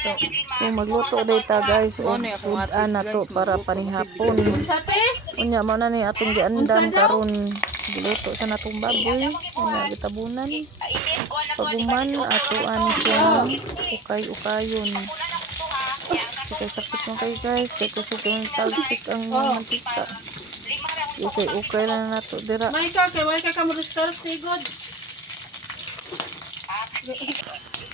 So, magluto data guys og sudan na to para panihapon. Unya mo na ni atong giandam karon giluto sa natong baboy. Unya gitabunan. Paguman atoan siya ukay-ukayon. So, sakit mo kay guys. Kaya kasi kung talsik ang mantika. Okay lang na to dira. May ka mo restart sigod.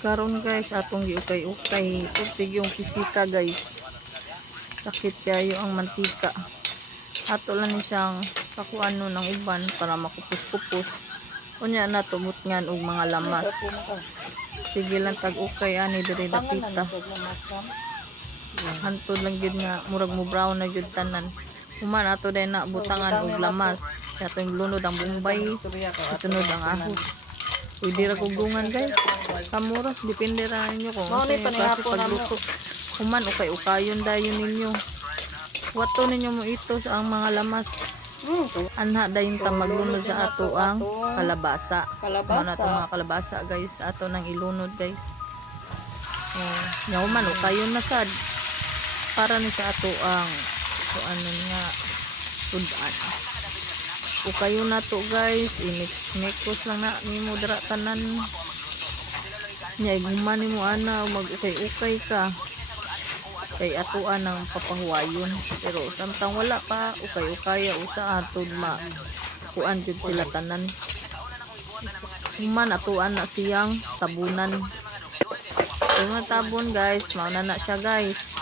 Karon guys atong giukay-ukay tubig yung pisika guys. Sakit kayo ang mantika. Ato lang ni siyang pakuano ng iban para makupus-kupus. Unya na tumot ngan og mga lamas. Sige lang tag-ukay ani diri dapita. Hantod lang gid nga murag mo brown na jud tanan. Human ato day na butangan og lamas. Atong lunod ang bombay, sunod ang ahos. Pwede ra kog dungan guys. Kamura, depende ra ninyo kung ano yung klase pagluto. Human, ukay-ukayon dayon ninyo. Wato ninyo mo ito sa ang mga lamas. Anha dayon ta maglunod sa ato ang kalabasa. Mana to mga kalabasa guys. Ato nang ilunod guys. Human, ukayon na sad. Para ni sa ato ang ano nga sudan. Ukayo na to guys, i-mix lang na nimo dira tanan. Nya iguman nimo ana mag-ukay-ukay ka. Kay atoan ang papahuwayon. Pero samtang wala pa ukay-ukaya usa atod ma kuan jud sila tanan. Human atoan na siyang tabunan. Kung tabon guys, mao na siya guys.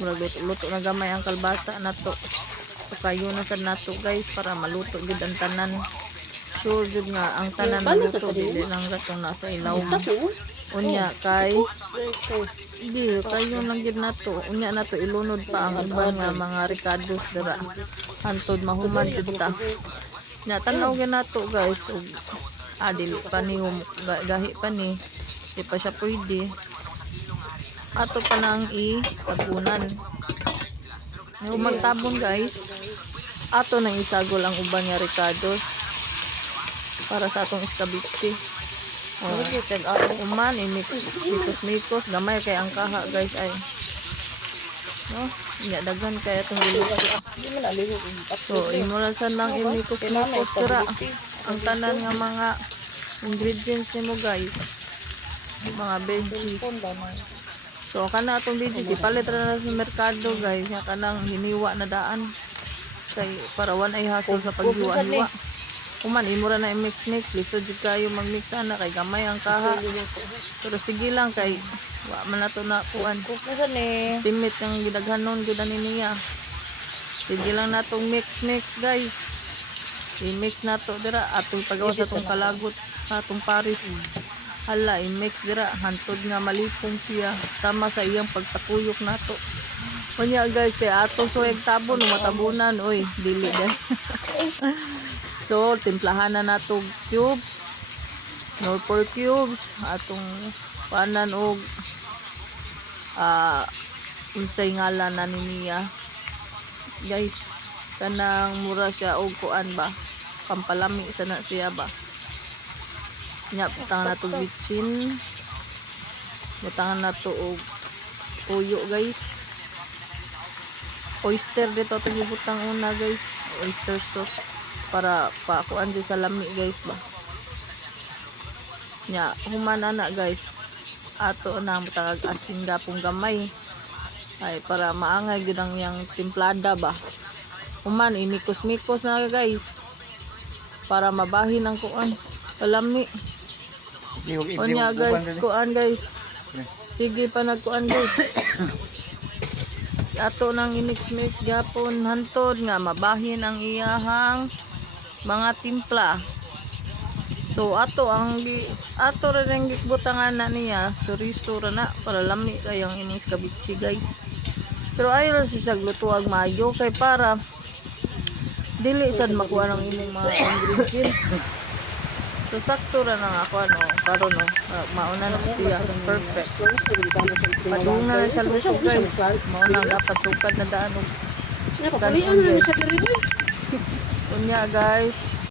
Murag luto na gamay ang kalbasa nato. So kayo na sad nato guys para maluto gid ang tanan. Sure jud nga ang tanan maluto dili lang ratong nasa ilaw. Unya kay di kayo lang gid nato. Unya nato ilunod pa ang uban nga mga ricados dira. Hantod mahuman jud ta. Nya tan-aw gyud nato guys ug dili pa ni gahi pa ni. Di pa siya pwede. Ato pa nang i-tabunan. Yung magtabon guys, ato nang isagol ang uban nga ricados para sa atong iskabiti. Uman i-mix mikos gamay kay ang kaha guys ay. No, nya daghan kay atong iluto. So imo lang sad nang i-mikos dira ang tanan nga mga ingredients nimo guys. Mga veggies. So kana atong veggies ipalit ra na sa merkado guys, nga kanang hiniwa na daan kay para wan ay hasol sa paghiwa-hiwa. Kuman imo ra na i-mix lisod jud kayo mag-mix ana kay gamay ang kaha. Pero sige lang kay wa man nato na kuan. Estimate ang gidaghanon gud ani niya. Sige lang natong mix guys. I-mix nato dira atong pagawa sa atong kalagot sa atong paris. Hala, i-mix dira hantod nga malipong siya sama sa iyang pagtakuyok nato. Unya guys kay atong suwag tabon matabunan oy dili guys. So timplahan na nato cubes. No 4 cubes atong panan og unsay ngalan na niya. Guys, kanang mura siya og kuan ba? Pampalami sana siya ba? Nya butangan nato bitsin. Butangan nato og tuyo guys. Oyster dito to gibutang una guys. Oyster sauce para pakuan jud sa lami guys ba. Nya human na guys. Ato na butang asin gapong gamay. Ay para maangay gyud ang yang timplada ba. Human inikos-mikos na guys. Para mabahin ang kuan. Kalami. Onya guys, kuan guys. Sige pa nagkuan guys. Ato nang i-mix gapon hantod nga mabahin ang iyahang mga timpla. So ato rin ang gibutangan na niya, suriso ra na para lami kayong imong iskabitsi guys. Pero ayo siya glutuag maayo kay para dili sad makuha ng imong mga ingredients. So sakto ra nang ako karon mauna na siya perfect. Padung na sa luto guys. Mauna dapat sukad na daan og kanon guys. Unya guys.